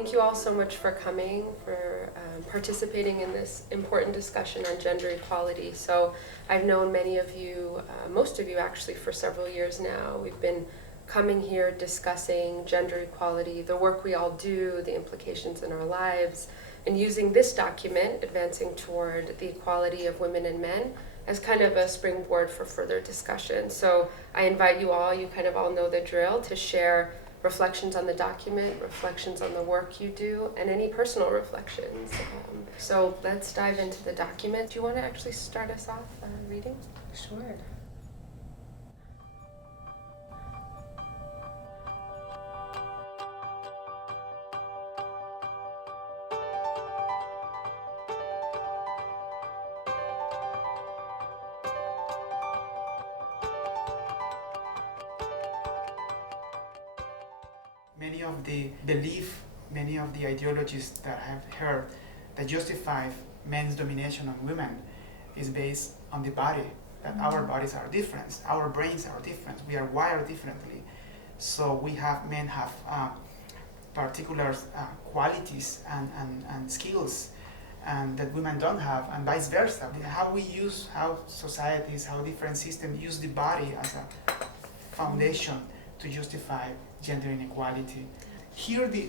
Thank you all so much for coming, for participating in this important discussion on gender equality. So I've known many of you, most of you actually, for several years now. We've been coming here discussing gender equality, the work we all do, the implications in our lives, and using this document, Advancing Toward the Equality of Women and Men, as kind of a springboard for further discussion. So I invite you all, you kind of all know the drill, to share reflections on the document, reflections on the work you do, and any personal reflections. So let's dive into the document. Do you want to actually start us off reading? Sure. Many of the belief, many of the ideologies that I've heard that justify men's domination on women is based on the body, that our bodies are different, our brains are different, we are wired differently. So men have particular qualities and skills that women don't have, and vice versa. I mean, how societies, how different systems use the body as a foundation to justify gender inequality. Here the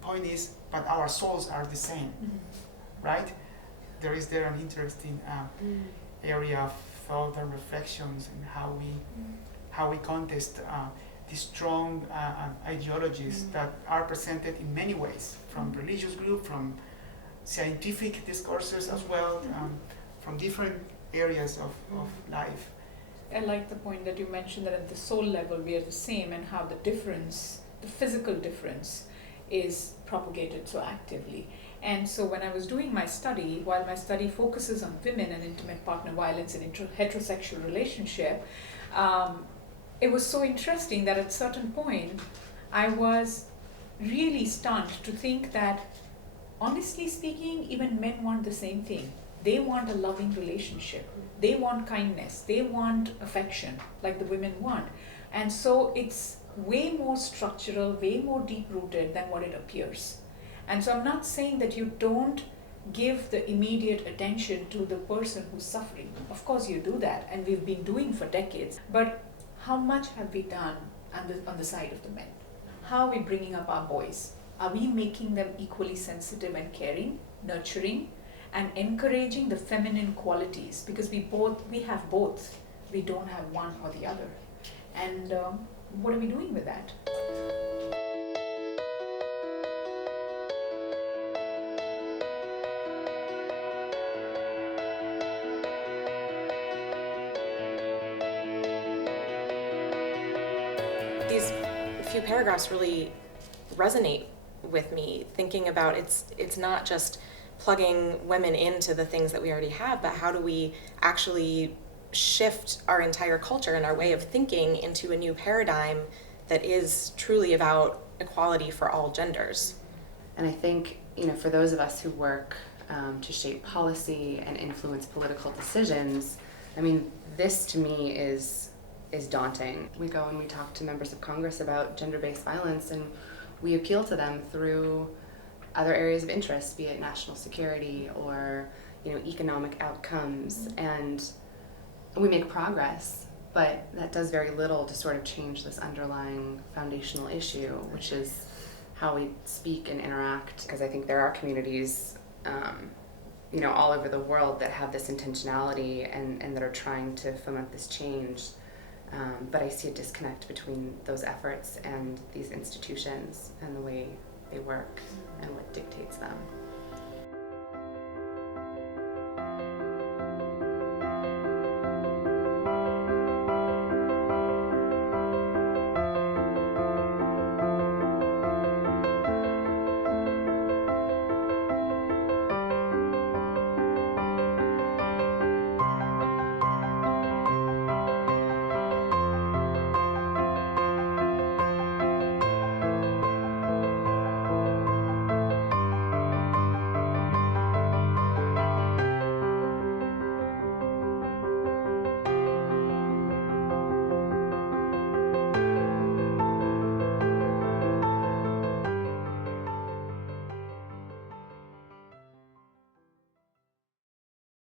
point is, but our souls are the same, right? There is an interesting area of thought and reflections in how we contest these strong ideologies that are presented in many ways, from religious groups, from scientific discourses as well, from different areas of life. I like the point that you mentioned that at the soul level we are the same, and how the difference, the physical difference, is propagated so actively. And so when I was doing my study, while my study focuses on women and intimate partner violence in heterosexual relationship, it was so interesting that at a certain point I was really stunned to think that, honestly speaking, even men want the same thing. They want a loving relationship. They want kindness. They want affection, like the women want. And so it's way more structural, way more deep-rooted than what it appears. And so I'm not saying that you don't give the immediate attention to the person who's suffering. Of course you do that, and we've been doing for decades. But how much have we done on the side of the men? How are we bringing up our boys? Are we making them equally sensitive and caring, nurturing, and encouraging the feminine qualities? Because we have both. We don't have one or the other. And what are we doing with that? These few paragraphs really resonate with me, thinking about it's not just plugging women into the things that we already have, but how do we actually shift our entire culture and our way of thinking into a new paradigm that is truly about equality for all genders. And I think, for those of us who work to shape policy and influence political decisions, I mean, this to me is daunting. We go and we talk to members of Congress about gender-based violence, and we appeal to them through other areas of interest, be it national security or economic outcomes, and we make progress, but that does very little to sort of change this underlying foundational issue, which is how we speak and interact. Because I think there are communities all over the world that have this intentionality and that are trying to foment this change, but I see a disconnect between those efforts and these institutions and the way they work and what dictates them.